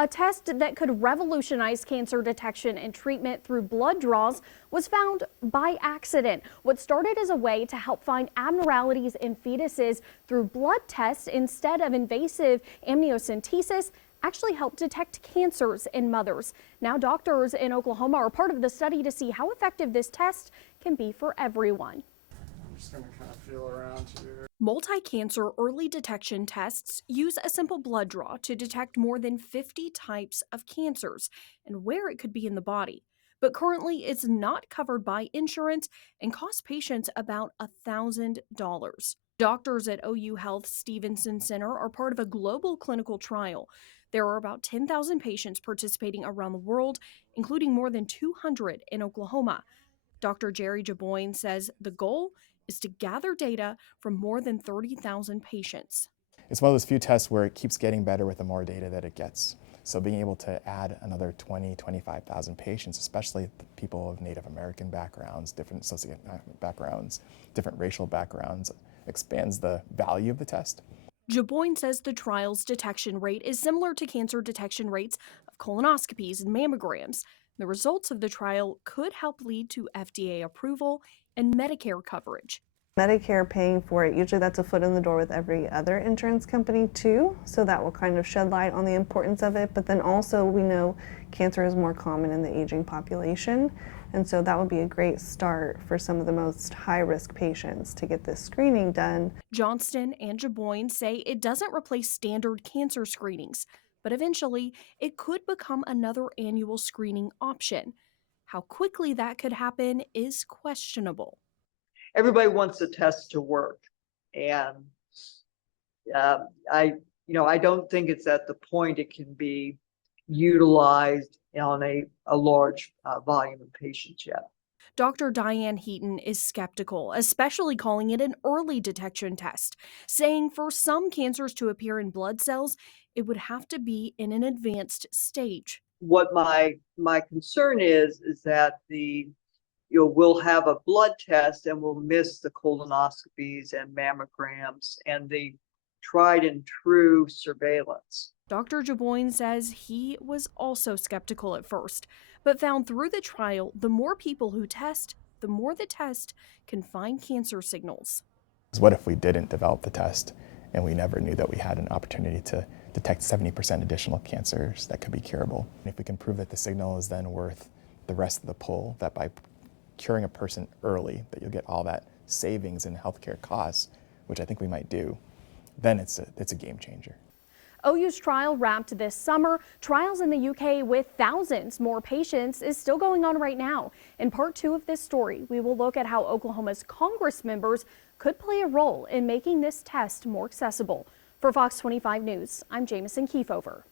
A test that could revolutionize cancer detection and treatment through blood draws was found by accident. What started as a way to help find abnormalities in fetuses through blood tests instead of invasive amniocentesis actually helped detect cancers in mothers. Now doctors in Oklahoma are part of the study to see how effective this test can be for everyone. I'm just going to kind of feel around here. Multi-cancer early detection tests use a simple blood draw to detect more than 50 types of cancers and where it could be in the body. But currently, it's not covered by insurance and costs patients about $1,000. Doctors at OU Health Stevenson Center are part of a global clinical trial. There are about 10,000 patients participating around the world, including more than 200 in Oklahoma. Dr. Jerry Jaboyne says the goal is to gather data from more than 30,000 patients. It's one of those few tests where it keeps getting better with the more data that it gets. So being able to add another 20, 25,000 patients, especially the people of Native American backgrounds, different socioeconomic backgrounds, different racial backgrounds, expands the value of the test. Jaboyne says the trial's detection rate is similar to cancer detection rates of colonoscopies and mammograms. The results of the trial could help lead to FDA approval and Medicare coverage. Medicare paying for it, usually that's a foot in the door with every other insurance company too, so that will kind of shed light on the importance of it. But then also we know cancer is more common in the aging population, and so that would be a great start for some of the most high-risk patients to get this screening done. Johnston and Jaboyne say it doesn't replace standard cancer screenings, but eventually it could become another annual screening option. How quickly that could happen is questionable. Everybody wants the test to work, and I don't think it's at the point it can be utilized on a large volume of patients yet. Dr. Diane Heaton is skeptical, especially calling it an early detection test, saying for some cancers to appear in blood cells, it would have to be in an advanced stage. What my concern is that we'll have a blood test and we'll miss the colonoscopies and mammograms and the tried and true surveillance. Dr. Jaboyne says he was also skeptical at first, but found through the trial, the more people who test, the more the test can find cancer signals. What if we didn't develop the test and we never knew that we had an opportunity to detect 70% additional cancers that could be curable? And if we can prove that the signal is then worth the rest of the pull, that by curing a person early, that you'll get all that savings in healthcare costs, which I think we might do, then it's a game changer. OU's trial wrapped this summer. Trials in the UK with thousands more patients is still going on right now. In part 2 of this story, we will look at how Oklahoma's Congress members could play a role in making this test more accessible. For Fox 25 News, I'm Jamison Kiefover.